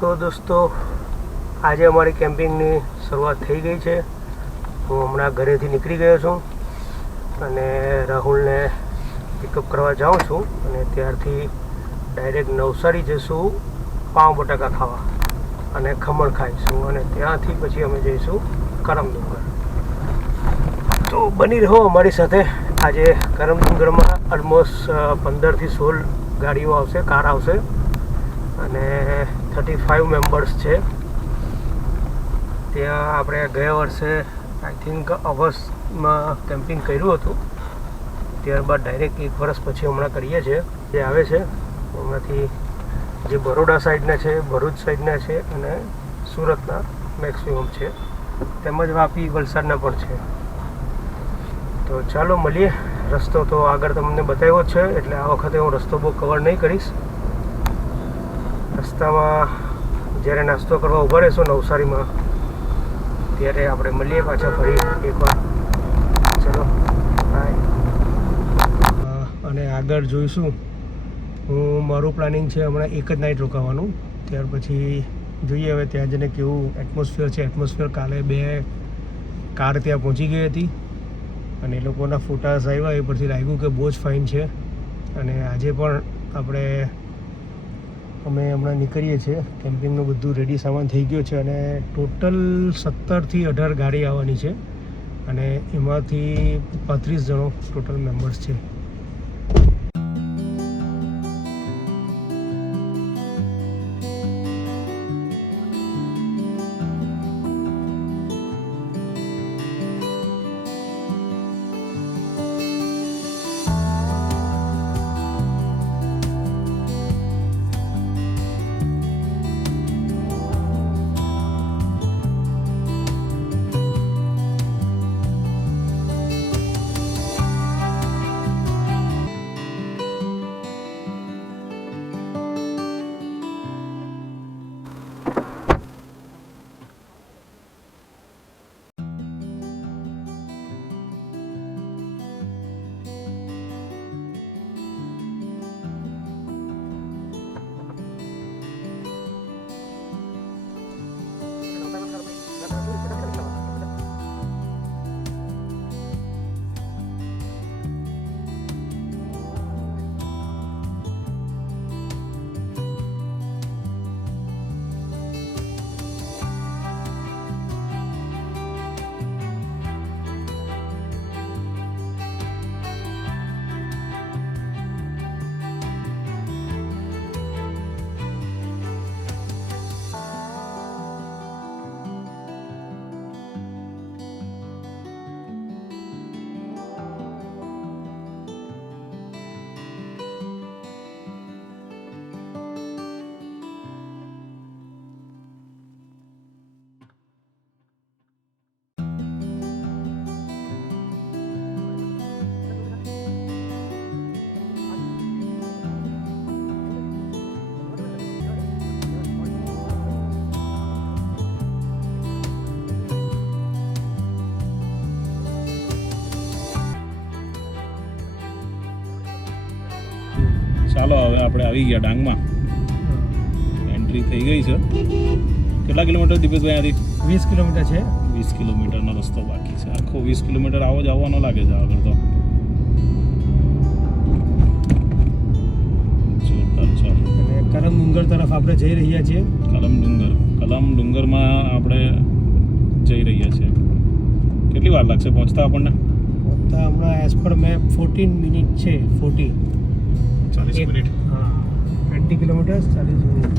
સો દોસ્તો, આજે અમારી કેમ્પિંગની શરૂઆત થઈ ગઈ છે. હું હમણાં ઘરેથી નીકળી ગયો છું અને રાહુલને પિકઅપ કરવા જાઉં છું અને ત્યારથી ડાયરેક્ટ નવસારી જઈશું પાઉં બટાકા ખાવા અને ખમણ ખાઈશું અને ત્યાંથી પછી અમે જઈશું કરમડુંગર. તો બની રહો અમારી સાથે. આજે કરમડુંગરમાં ઓલમોસ્ટ 15 થી 16 ગાડીઓ આવશે, કાર આવશે અને 35 મેમ્બર્સ છે. ત્યાં આપણે ગયા વર્ષે આઈ થિંક ઓગસ્ટમાં કેમ્પિંગ કર્યું હતું, ત્યારબાદ ડાયરેક્ટ 1 વર્ષ પછી હમણાં કરીએ છીએ. જે આવે છે એમાંથી જે બરોડા સાઈડના છે, ભરૂચ સાઈડના છે અને સુરતના મેક્સિમમ છે, તેમજ વાપી વલસાડના પણ છે. તો ચાલો મળીએ. રસ્તો તો આગળ તમને બતાવ્યો જ છે, એટલે આ વખતે હું રસ્તો બહુ કવર નહીં કરીશ. રસ્તામાં જ્યારે નાસ્તો કરવા ઊભા રહીશું નવસારીમાં, ત્યારે આપણે મળીએ પાછા ફરી એકવાર. ચલો બાય. અને આગળ જોઈશું. મારું પ્લાનિંગ છે હમણાં એક જ નાઇટ રોકાવાનું, ત્યાર પછી જોઈએ હવે ત્યાં જઈને કેવું એટમોસ્ફિયર છે. એટમોસ્ફિયર કાલે 2 કાર ત્યાં પહોંચી ગઈ હતી અને એ લોકોના ફોટાસ આવ્યા, એ પરથી લાગ્યું કે બહુ જ ફાઇન છે. અને આજે પણ અમે હમણાં નીકળીએ છીએ. કેમ્પિંગનું બધું રેડી સામાન થઈ ગયો છે અને ટોટલ 17 થી 18 ગાડી આવવાની છે અને એમાંથી 35 જણો ટોટલ મેમ્બર્સ છે. ચાલો હવે આપણે આવી ગયા ડાંગમાં. એન્ટ્રી થઈ ગઈ છે. કેટલા કિલોમીટર દીપેશભાઈ? અહીંયાથી 20 કિલોમીટર છે. 20 કિલોમીટરનો રસ્તો બાકી છે. આખો 20 કિલોમીટર આવો જ આવવાનો લાગે છે આગળ તો. જોરદાર છે. અને કરમડુંગર તરફ આપણે જઈ રહ્યા છીએ. કરમડુંગરમાં આપણે જઈ રહ્યા છીએ. કેટલી વાર લાગશે પહોંચતા આપણને? પહોંચતા હમણાં એઝ પર મેપ 14 મિનિટ છે. 40 મિનિટ. હા, 20 કિલોમીટર 40 મિનિટ.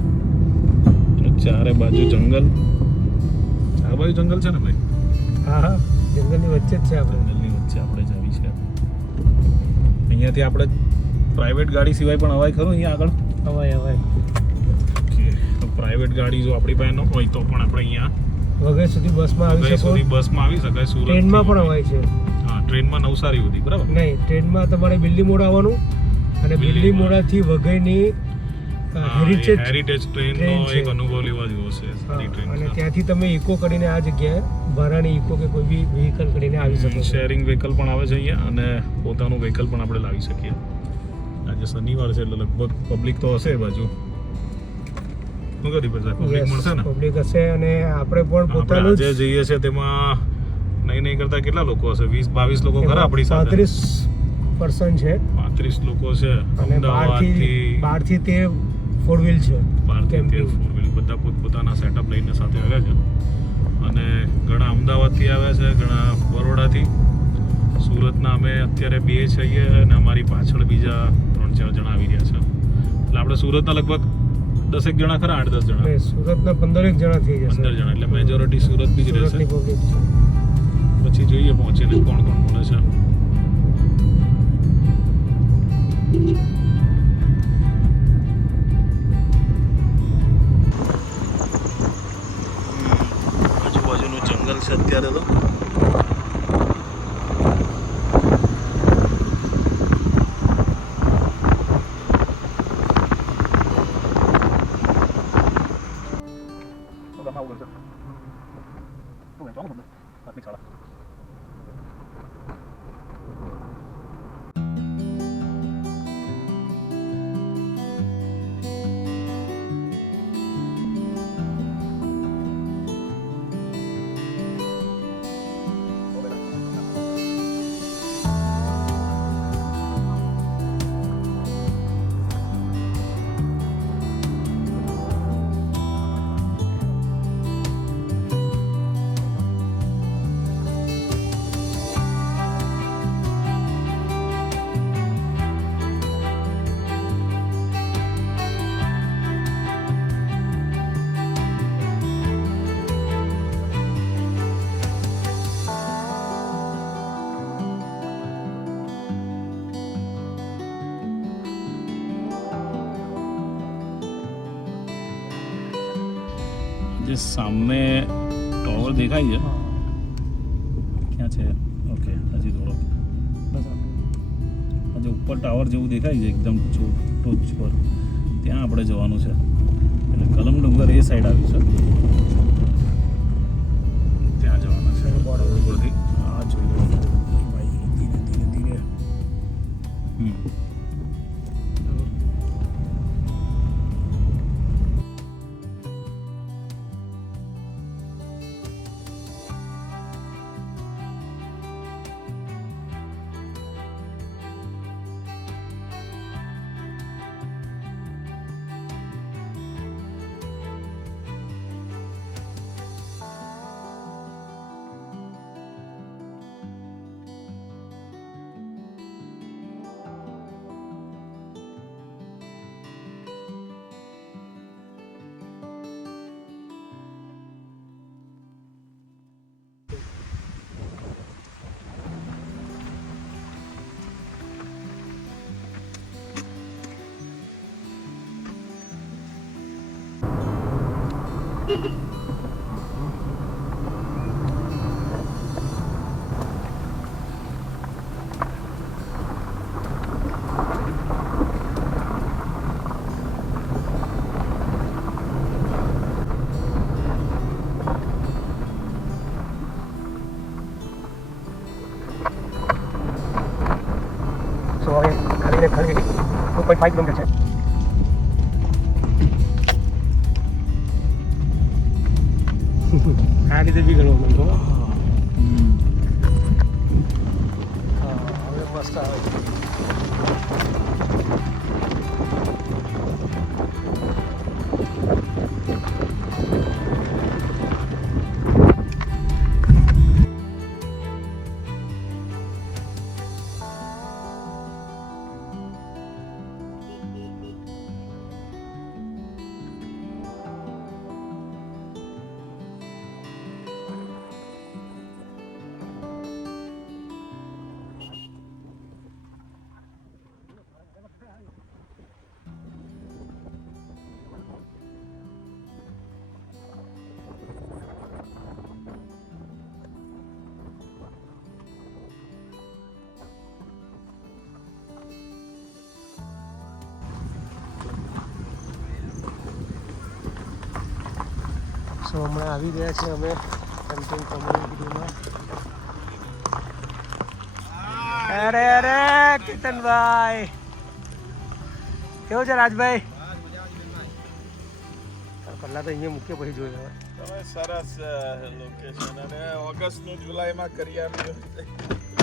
ચારે બાજુ જંગલ. ચારે બાજુ જંગલ છે ને ભાઈ? હા, જંગલની વચ્ચે જ છે આપણે. જંગલની વચ્ચે આપણે જ આવી છે. અહીંયાથી આપણે પ્રાઇવેટ ગાડી સિવાય પણ અવાય ખરું અહીંયા આગળ? હવાય. ઓકે, તો પ્રાઇવેટ ગાડી જો આપણી પાસે ન હોય તો પણ આપણે અહીંયા વઘઈ સુધી બસમાં આવી શકો. બસમાં આવી શકાય. સુરત ટ્રેનમાં પણ અવાય છે. હા, ટ્રેનમાં નવસારી સુધી બરાબર? નહીં, ટ્રેનમાં તમારે બિલ્લીમોડા આવવાનું અને બિલ્લીમોડાથી વઘઈની હેરિટેજ ટ્રેનનો એક અનુભવ લેવા જેવો છે. સારી ટ્રેન અને ત્યાંથી તમે ઇકો કરીને આ જગ્યાએ ભાડાની ઇકો કે કોઈ બી વ્હીકલ કરીને આવી શકો. શેરિંગ વ્હીકલ પણ આવે છે અહીંયા અને પોતાનું વ્હીકલ પણ આપણે લાવી શકીએ. આજે શનિવાર છે એટલે લગભગ પબ્લિક તો હશે બાજુ. શું કરી પછી પબ્લિક મળશે ને? પબ્લિક હશે અને આપણે પણ આપણે પોતાનું આજે જઈએ છે તેમાં નહીં કરતા કેટલા લોકો હશે? 20-22 લોકો ખરા આપણી સાથે? 35% છે 35 લોકો છે. અને અમદાવાદથી 12 થી 13 ફોર વ્હીલ છે 12 થી 13 ફોર વ્હીલ બધા પોતપોતાના સેટઅપ લઈને સાથે આવ્યા છે. અને ઘણા અમદાવાદથી આવ્યા છે, ઘણા બરોડાથી. સુરતના અમે અત્યારે 2 છીએ અને અમારી પાછળ બીજા 3-4 જણા આવી રહ્યા છે. એટલે આપણે સુરતના લગભગ 10 જણા ખરા, 8-10 જણા. અને સુરતના 15 જણા થઈ જશે. 15 જણા એટલે મેજોરિટી સુરત બી જ રહેશે. સુરતની પબ્લિક છે. પછી જોઈએ પહોંચીને કોણ કોણ મળે છે. આજુબાજુનું જંગલ છે અત્યારે તો. જે સામે ટાવર દેખાય છે, ક્યાં છે? ઓકે, હજી થોડો આજે ઉપર ટાવર જેવું દેખાય છે એકદમ ટોચ પર, ત્યાં આપણે જવાનું છે. એટલે કલમ ડુંગર એ સાઈડ આવ્યું છે, ત્યાં જવાના છે ટાવર ઉપરથી. આ જોઈ ભાઈ, ધીરે ધીરે ધીરે. સો હવે ખાલી 2.5 કિલોમીટર છે. આ રીતે બી ગણો મને તો. હવે મસ્ત આવે છે. સો હમણાં આવી ગયા છે અમે કેમ્પિંગ કમ્યુનિટીમાં. અરે અરે કેતનભાઈ, કેવું છે રાજભાઈ? પહેલાં તો અહીંયા મૂકીએ પછી જોઈએ હવે. તમે સરસ લોકેશન અને ઓગસ્ટનું જુલાઈમાં કરી આપ્યું.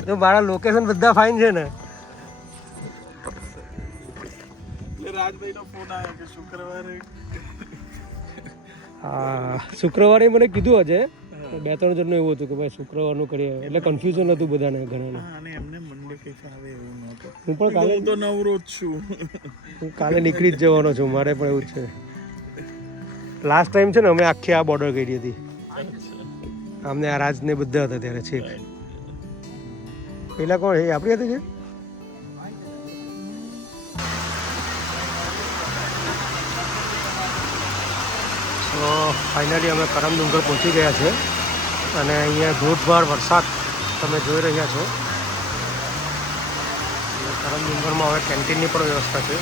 તો મારા લોકેશન બધા ફાઇન છે ને. એટલે રાજભાઈનો ફોન આવ્યો કે શુક્રવારે હા શુક્રવારે મને કીધું આજે 2-3 જણનું એવું હતું કે ભાઈ શુક્રવારનું કરીએ એટલે કન્ફ્યુઝન હતું બધાને ઘણાને. અને એમને મંડે કંઈક આવે એવું નહોતું. હું પણ કાલે હું તો નવરો જ છું. હું કાલે નીકળી જ જવાનો છું. મારે પણ એવું જ છે. લાસ્ટ ટાઈમ છે ને અમે આખી આ બોર્ડર કરી હતી. અમને આ રાજને બધા હતા ત્યારે છેક. પેલા કોણ એ આપણી હતી છે. તો ફાઇનલી અમે કરમ ડુંગર પહોંચી ગયા છે અને અહીંયા ધોધમાર વરસાદ તમે જોઈ રહ્યા છો. કરમ ડુંગરમાં હવે કેન્ટીનની પણ વ્યવસ્થા છે.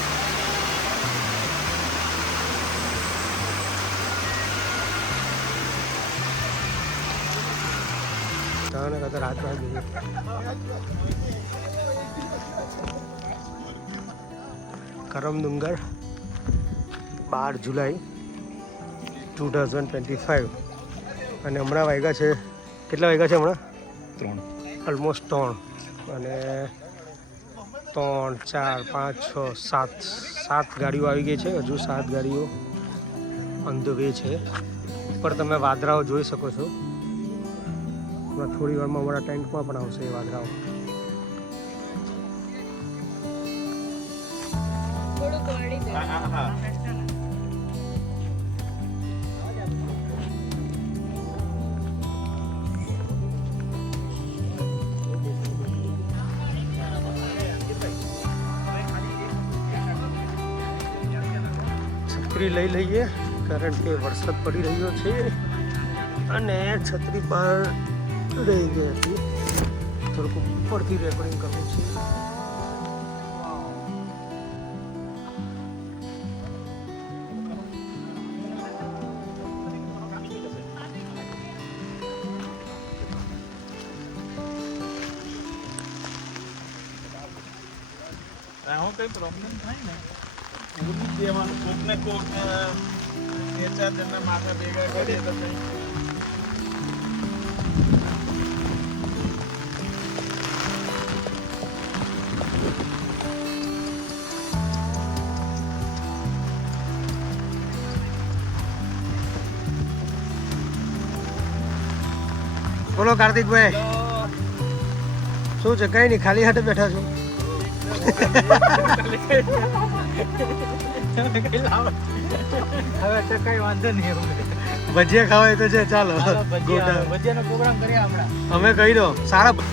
કરમ ડુંગર 12 જુલાઈ 2025 અને હમણાં વાગ્યા છે કેટલા વાગ્યા છે હમણાં 3 ઓલમોસ્ટ 3 અને 3 4 5 6 7 ગાડીઓ આવી ગઈ છે. હજુ 7 ગાડીઓ ઓન ધ વે છે. ઉપર તમે વાદળાઓ જોઈ શકો છો. હમણાં થોડી વારમાં અમારા ટેન્ટમાં પણ આવશે એ વાદળાઓ. છત્રી લઈ લઈએ કારણ કે વરસાદ પડી રહ્યો છે અને છત્રી બહાર રહી ગઈ હતી. થોડુંક ઉપરથી રેકોર્ડિંગ કરવું છે. આવો કઈ પ્રોબ્લેમ થાય ને ભૂલી દેવાનું. કોક ને કોક 2-4 જણના માથા ભેગા કરીએ તો કંઈ બોલો કાર્તિકભાઈ શું છે? કઈ નહીં, ખાલી હાથે બેઠા છો. હવે તો કઈ વાંધો નહીં. ભજીયા ખાવા હોય તો છે. ચાલો ભજીયાનો પ્રોગ્રામ કરીએ હમણાં. અમે કહી દો સારા.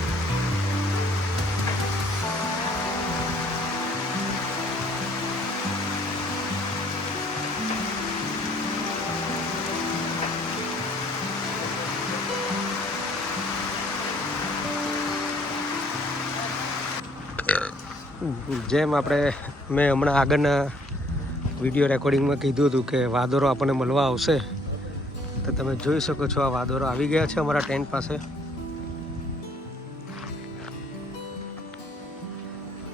જેમ આપણે મેં હમણાં આગળના વિડીયો રેકોર્ડિંગમાં કીધું હતું કે વાદળો આપણને મળવા આવશે તો તમે જોઈ શકો છો આ વાદળો આવી ગયા છે અમારા ટેન્ટ પાસે.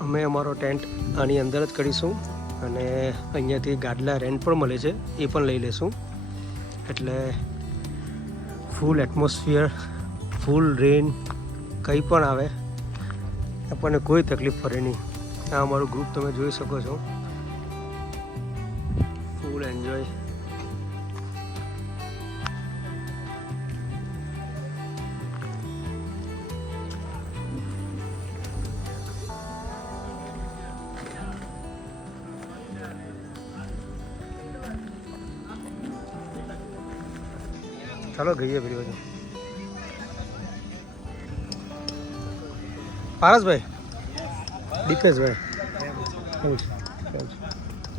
અમે અમારો ટેન્ટ આની અંદર જ કરીશું અને અહીંયાથી ગાડલા રેન્ટ પણ મળે છે એ પણ લઈ લેશું. એટલે ફૂલ એટમોસ્ફિયર, ફૂલ રેન કંઈ પણ આવે આપણને કોઈ તકલીફ પડે નહીં. આ અમારું ગ્રુપ તમે જોઈ શકો છો. Full enjoy. ચાલો ગઈએ પેલી બાજુ. પારસભાઈ, દીપેશભાઈ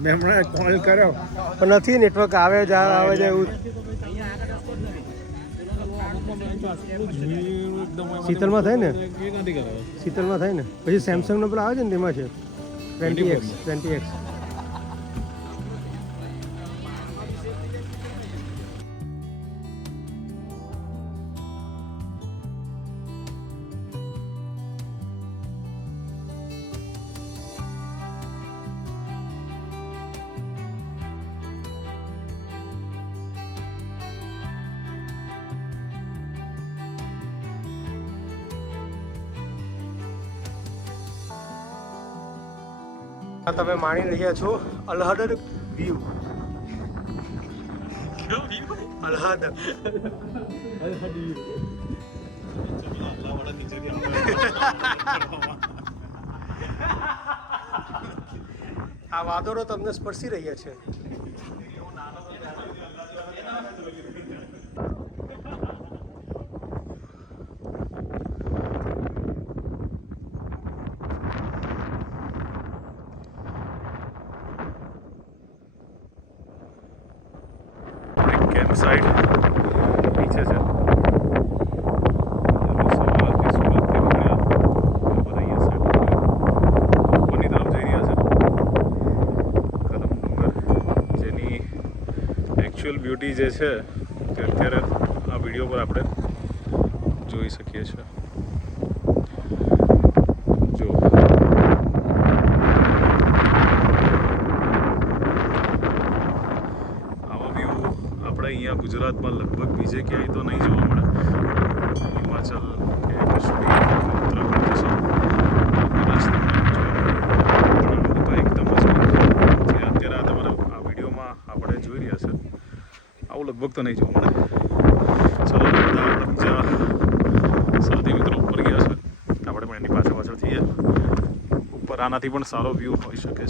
મેં હમણાં કોલ કર્યો પણ નથી, નેટવર્ક આવે જાય એવું. શીતલમાં થાય ને, શીતલમાં થાય ને. પછી સેમસંગનો પેલો આવે છે ને તેમાં છે 20X. તમે માણી રહ્યા છો અલહદદ વ્યૂ. અલહદ આ વાદળો તમને સ્પર્શી રહ્યા છે. કેમ્પ સાઇટ નીચે છે. સવારથી સુરતથી નીકળ્યા બધા અહીંયા સેટ ઉપરની તરફ જઈ રહ્યા છે કદમ ડુંગર, જેની એકચ્યુઅલ બ્યુટી જે છે તે અત્યારે આ વિડીયો પર આપણે જોઈ શકીએ છીએ. જો આપણે અહીંયા ગુજરાતમાં લગભગ બીજે ક્યાંય તો નહીં જોવા મળે. હિમાચલ કે કાશ્મીર ઉત્તરાખંડ જશો કદાચ તમને જોવા મળે, પણ આવું તો એકદમ જ જે અત્યારે આ તમારા આ વિડીયોમાં આપણે જોઈ રહ્યા છે આવું લગભગ તો નહીં જોવા મળે. ચલો બધા આપણે બીજા સાથી મિત્રો ઉપર ગયા છે, આપણે પણ એની પાછળ થઈએ. ઉપર આનાથી પણ સારો વ્યૂ હોઈ શકે છે.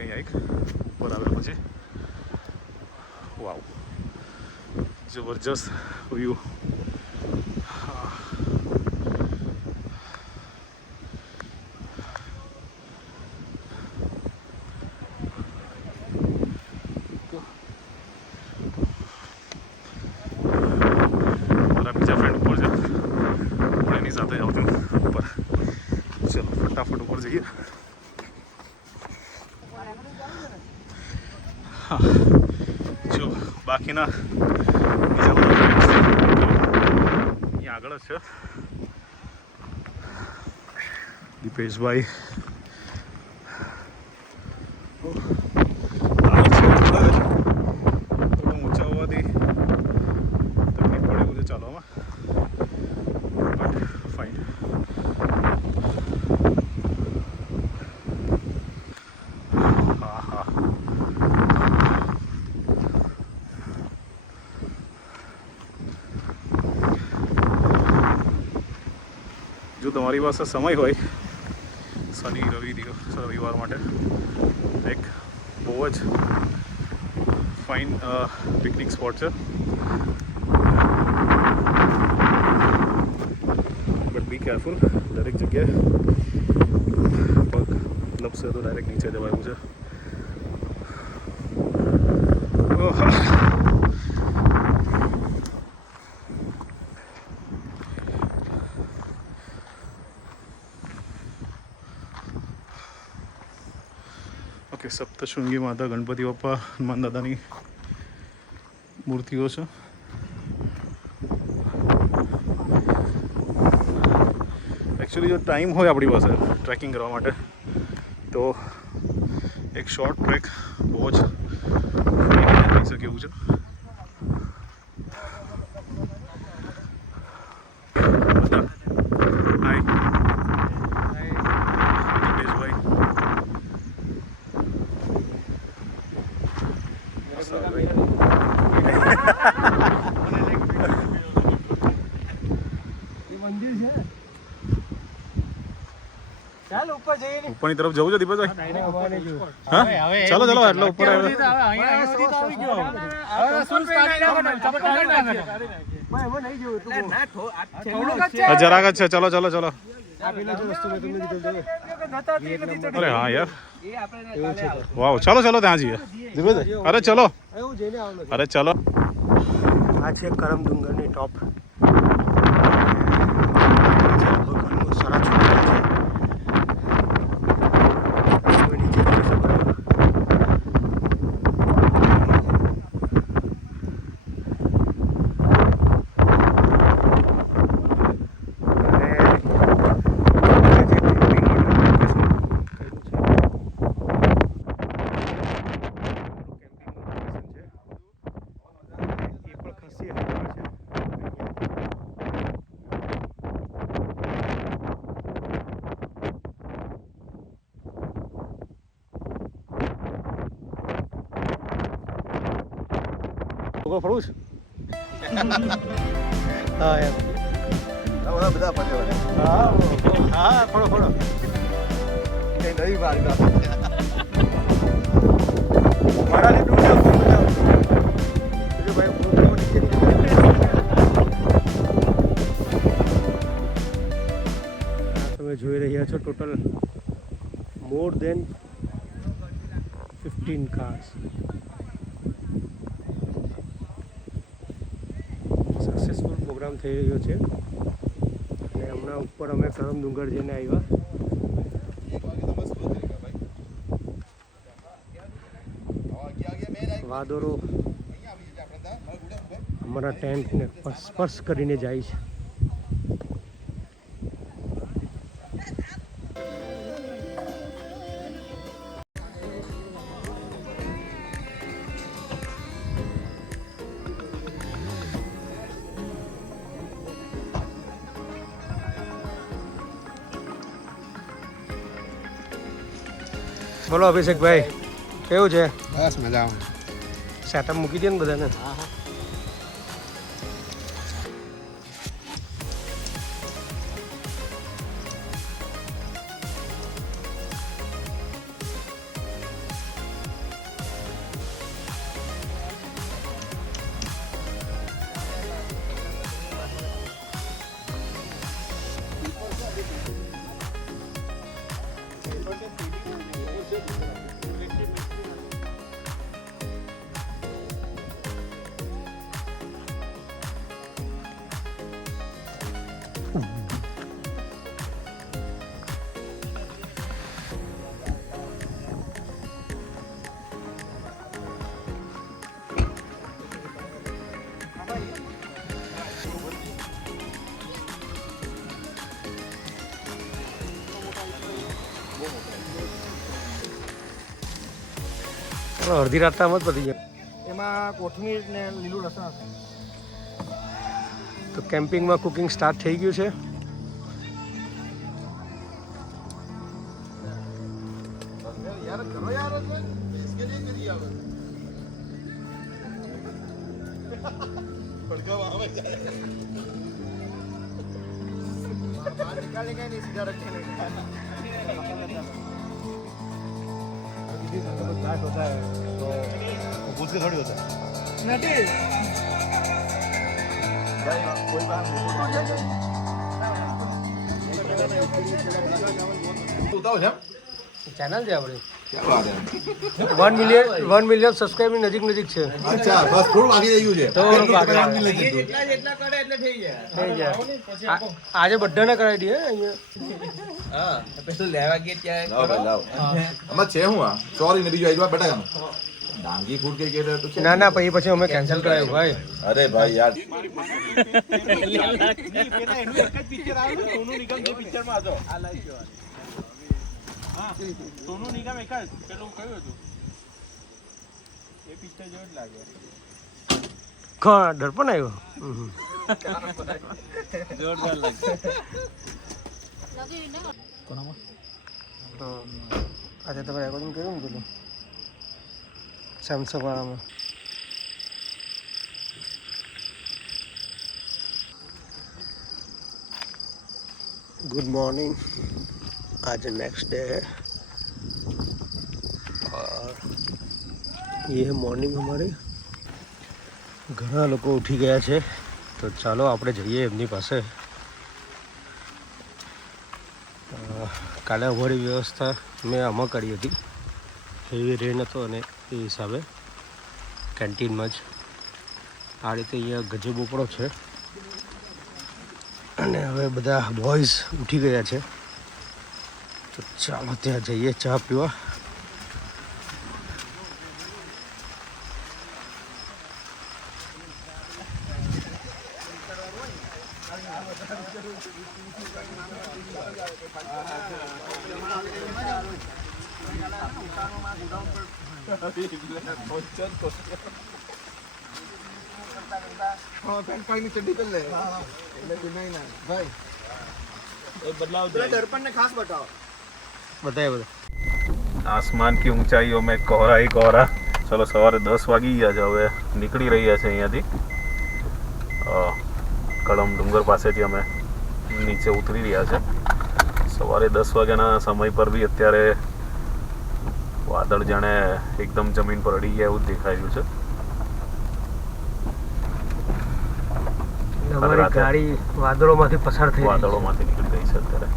અહીંયા એક ઉપર આવ્યા પછી વાવ જબરજસ્ત વ્યૂ. મારા બીજા ફ્રેન્ડ ઉપર છે, હું એની સાથે જાઉં છું ઉપર. ચલો ફટાફટ ઉપર જઈએ. જો બાકીના બીજા બધા અહીંયા આગળ જ છે. દીપેશભાઈ થોડું ઊંચા હોવાથી તકલીફ પડે એવું છે ચાલવામાં, બટ ફાઇન. હા હા જો તમારી પાસે સમય હોય શનિ રવિવાર માટે એક બહુ જ ફાઇન પિકનિક સ્પોટ છે. બટ બી કેરફુલ, દરેક જગ્યાએ પગ લપસે તો ડાયરેક્ટ નીચે જવાયું છે. ઓકે, સપ્તશૃંગી માતા, ગણપતિ બાપ્પા, હનુમાન દાદાની મૂર્તિઓ છે. એકચ્યુઅલી જો ટાઈમ હોય આપણી પાસે ટ્રેકિંગ કરવા માટે તો એક શોર્ટ ટ્રેક બહુ જ થઈ શકે એવું છે. હાય દીપેશભાઈ. મંદિર છે. ચાલ ઉપર જઈએ. ઉપરની તરફ જવું છે દીપેશભાઈ? હા ચાલો ચાલો એટલે ઉપર જરાક જ છે. ચલો ચલો ચલો. અરે હા યાર, વાવ. ચલો ચલો ત્યાં જઈએ. અરે ચલો, અરે ચલો. આ છે કરમ ડુંગરની ટોપ. સરસ ભૂગો ફરવું છે હા એમ બધા પતે હા હા ફળો ફળો કઈ નવી વાત મારાથી દૂર જાઓ ભાઈ ભૂગો નીચે તમે જોઈ રહ્યા છો ટોટલ મોર દેન 15 કાર્સ સક્સેસફુલ પ્રોગ્રામ થઈ રહ્યો છે અને હમણાં ઉપર અમે કરમ ડુંગર જઈને આવ્યા વાદળો અમારા ટેન્ટને સ્પર્શ કરીને જાય છે બોલો અભિષેકભાઈ કેવું છે બસ મજામાં સેટઅપ મૂકી દે ને બધાને અડધી રાતના જ પતી જાય એમાં કોથમીર ને લીલું લસણ હશે. તો કેમ્પિંગમાં કુકિંગ સ્ટાર્ટ થઈ ગયું છે યાર કરો યાર इसके लिए करी આવે પડકાવ આવે बाहर निकालेंगे नहीं सीधा रखेंगे घाट होता है तो पूछ के थोड़ी होता है नहीं भाई कोई बात नहीं बताओ जब ચેનલ છે આપણી क्या बात है 1 મિલિયન સબસ્ક્રાઇબની નજીક છે અચ્છા બસ થોડું બાકી રહ્યું છે તો બાકી જેટલા કરે એટલે થઈ જાય. આજે બધાને કરાવી દઈએ અહીંયા હા પેલું લેવા ગયે ત્યાં લાવ ભાઈ લાવ આમાં છે હું આ સોરી ને બીજું આઈવા બટાકાનું ડાંગી ફૂડ કે કે તો છે ના ના પછી અમે કેન્સલ કરાવ્યું ભાઈ અરે ભાઈ યાર પિક્ચર આવ્યું સોનુ નિગમ જે પિક્ચર માં હતો આ લાઈવ જોવા. હા સોનુ નિગમ એક જ પેલું કયું હતું એ પિક્ચર જેવું જ લાગે. ડર પણ આવ્યો જોરદાર લાગે. આજે તમે રેકોર્ડિંગ કર્યું ને પેલું સેમસંગ વાળામાં गुड मॉर्निंग आज नेक्स्ट डे है और ये है मॉर्निंग हमारी ઘણા લોકો ઉઠી ગયા છે તો ચાલો આપણે જઈએ એમની પાસે કાલે અમારી વ્યવસ્થા મેં આમાં કરી હતી હેવી રેન હતો અને એ હિસાબે કેન્ટીનમાં જ આ રીતે અહીંયા ગજબો પડો છે અને હવે બધા બોયઝ ઉઠી ગયા છે તો ચાલો ત્યાં જઈએ ચા પીવા दर्पण ने खास बताओ बताए બધા आसमान की ऊंचाइयों में कोहरा ही कोहरा ચલો સવારે 10 વાગી ગયા છે. હવે નીકળી રહ્યા છે અહીંયાથી. કળમ ડુંગર પાસેથી અમે નીચે ઉતરી રહ્યા છે. સવારે 10 વાગ્યાના સમય પર બી અત્યારે વાદળ જાણે એકદમ જમીન પર અડી ગયા એવું જ દેખાઈ રહ્યું છે. અમારી ગાડી વાદળોમાંથી પસાર થઈ રહી છે. વાદળોમાંથી નીકળી ગઈ છે અત્યારે.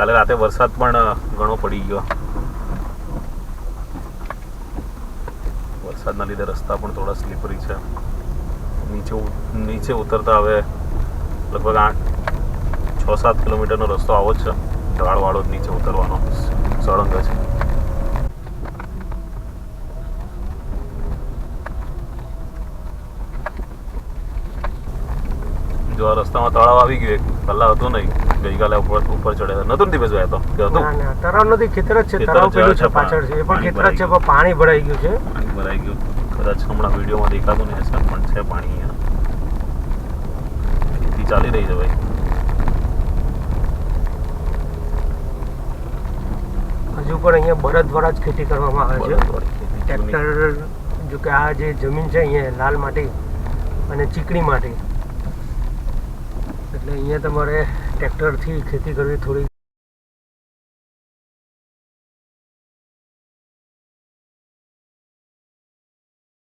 કાલે રાતે વરસાદ પણ ઘણો પડી ગયો. વરસાદના લીધે રસ્તા પણ થોડા સ્લીપરી છે. નીચે ઉતરતા હવે લગભગ 6-7 કિલોમીટરનો રસ્તો આવો જ છે. ઢાળવાળો જ નીચે ઉતરવાનો સળંગ છે. જો આ રસ્તામાં તળાવ આવી ગયું એક પહેલા હતું નહીં. ગઈકાલે ઉપર ચડ્યા નતું ને દિવસભાઈ તો કે હતું? ના ના તળાવ નથી, ખેતર જ છે. ખેતર તળાવ જ પેલું છે, છે પાછળ છે, એ પણ ખેતર જ છે, પણ પાણી ભરાઈ ગયું છે. પાણી ભરાઈ ગયું. કદાચ હમણાં વિડીયોમાં દેખાતું નહીં હશે પણ છે પાણી અહીંયા. ખેતી ચાલી રહી છે ભાઈ. હજુ પણ અહીંયા બળદ દ્વારા જ ખેતી કરવામાં આવે છે. બળદવાળી ખેતી જૂની. ટ્રેક્ટર, જો કે આ જે જમીન છે અહીંયા લાલ માટી અને ચીકણી માટી, એટલે અહીંયા તમારે ટ્રેક્ટરથી ખેતી કરવી થોડી